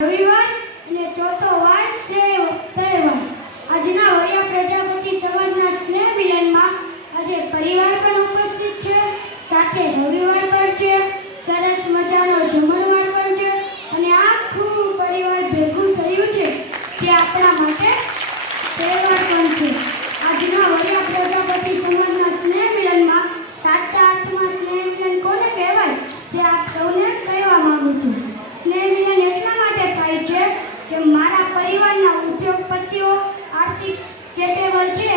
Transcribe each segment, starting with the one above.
રવિવાર અને ચોથો વાર તહેવાર આજના વડિયા પ્રજાપતિ સમાજના સ્નેહ મિલનમાં આજે પરિવાર પણ ઉપસ્થિત છે, સાથે રવિવાર પણ છે, સરસ મજાનો જમણવાર પણ છે અને આખું પરિવાર ભેગું થયું છે તે આપણા માટે તહેવાર પણ છે। આજના વડિયા પ્રજાપતિ સમાજના સ્નેહ મિલનમાં સાચા અર્થમાં સ્નેહ મિલન કોને કહેવાય તે આપ સૌને કહેવા માંગુ છું। સ્નેહ મિલન એટલા માટે થાય છે કે મારા પરિવારના ઉદ્યોગપતિઓ આર્થિક કેપેબલ છે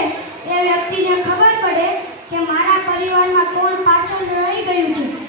એ વ્યક્તિને ખબર પડે કે મારા પરિવારમાં કોણ પાછળ રહી ગયું છે